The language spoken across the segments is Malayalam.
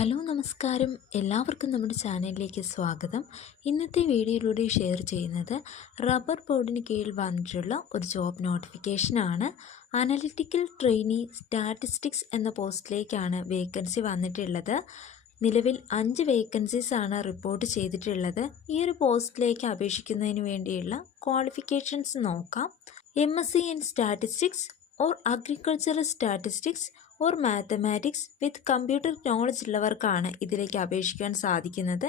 ഹലോ നമസ്കാരം, എല്ലാവർക്കും നമ്മുടെ ചാനലിലേക്ക് സ്വാഗതം. ഇന്നത്തെ വീഡിയോയിലൂടെ ഷെയർ ചെയ്യുന്നത് റബ്ബർ ബോർഡിന് കീഴിൽ വന്നിട്ടുള്ള ഒരു ജോബ് നോട്ടിഫിക്കേഷനാണ്. അനലിറ്റിക്കൽ ട്രെയിനി സ്റ്റാറ്റിസ്റ്റിക്സ് എന്ന പോസ്റ്റിലേക്കാണ് വേക്കൻസി വന്നിട്ടുള്ളത്. നിലവിൽ 5 വേക്കൻസീസാണ് റിപ്പോർട്ട് ചെയ്തിട്ടുള്ളത്. ഈ ഒരു പോസ്റ്റിലേക്ക് അപേക്ഷിക്കുന്നതിന് വേണ്ടിയുള്ള ക്വാളിഫിക്കേഷൻസ് നോക്കാം. MSc in Statistics or Agricultural Statistics or Mathematics with computer knowledge ഉള്ളവർക്കാണ് ഇതിലേക്ക് അപേക്ഷിക്കാൻ സാധിക്കുന്നത്.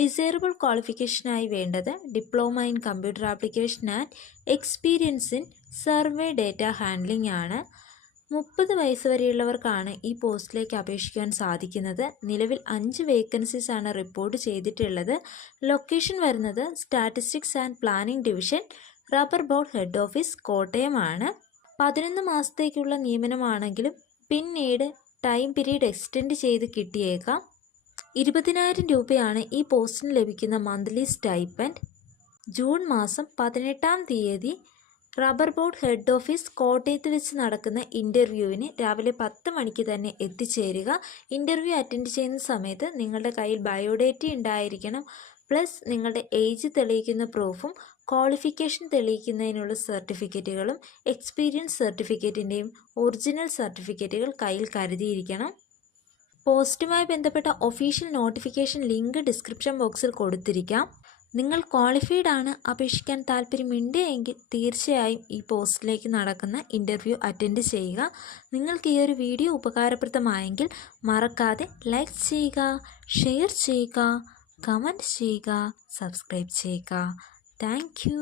ഡിസൈറബിൾ ക്വാളിഫിക്കേഷനായി വേണ്ടത് diploma in computer application and experience in survey data handling ആണ്. 30 വയസ്സ് വരെയുള്ളവർക്കാണ് ഈ പോസ്റ്റിലേക്ക് അപേക്ഷിക്കാൻ സാധിക്കുന്നത്. നിലവിൽ 5 വേക്കൻസീസ് ആണ് റിപ്പോർട്ട് ചെയ്തിട്ടുള്ളത്. ലൊക്കേഷൻ വരുന്നത് statistics and planning division, rubber board head office, കോട്ടയമാണ്. 11 മാസത്തേക്കുള്ള നിയമനമാണെങ്കിലും പിന്നീട് ടൈം പീരീഡ് എക്സ്റ്റെൻഡ് ചെയ്ത് കിട്ടിയേക്കാം. 20,000 രൂപയാണ് ഈ പോസ്റ്റിന് ലഭിക്കുന്ന മന്ത്ലി സ്റ്റൈപ്പൻഡ്. ജൂൺ മാസം 18-ാം തീയതി റബ്ബർ ബോർഡ് ഹെഡ് ഓഫീസ് കോട്ടയത്ത് വെച്ച് നടക്കുന്ന ഇൻ്റർവ്യൂവിന് രാവിലെ 10 മണിക്ക് തന്നെ എത്തിച്ചേരുക. ഇൻ്റർവ്യൂ അറ്റൻഡ് ചെയ്യുന്ന സമയത്ത് നിങ്ങളുടെ കയ്യിൽ ബയോഡേറ്റ ഉണ്ടായിരിക്കണം. പ്ലസ് നിങ്ങളുടെ ഏജ് തെളിയിക്കുന്ന പ്രൂഫും ക്വാളിഫിക്കേഷൻ തെളിയിക്കുന്നതിനുള്ള സർട്ടിഫിക്കറ്റുകളും എക്സ്പീരിയൻസ് സർട്ടിഫിക്കറ്റിൻ്റെയും ഒറിജിനൽ സർട്ടിഫിക്കറ്റുകൾ കയ്യിൽ കരുതിയിരിക്കണം. പോസ്റ്റുമായി ബന്ധപ്പെട്ട ഒഫീഷ്യൽ നോട്ടിഫിക്കേഷൻ ലിങ്ക് ഡിസ്ക്രിപ്ഷൻ ബോക്സിൽ കൊടുത്തിരിക്കാം. നിങ്ങൾ ക്വാളിഫൈഡ് ആണ്, അപേക്ഷിക്കാൻ താല്പര്യമുണ്ട് എങ്കിൽ തീർച്ചയായും ഈ പോസ്റ്റിലേക്ക് നടക്കുന്ന ഇൻ്റർവ്യൂ അറ്റൻഡ് ചെയ്യുക. നിങ്ങൾക്ക് ഈ ഒരു വീഡിയോ ഉപകാരപ്രദമായെങ്കിൽ മറക്കാതെ ലൈക്ക് ചെയ്യുക, ഷെയർ ചെയ്യുക, കമൻറ്റ് ചെയ്യുക, സബ്സ്ക്രൈബ് ചെയ്യുക. Thank you.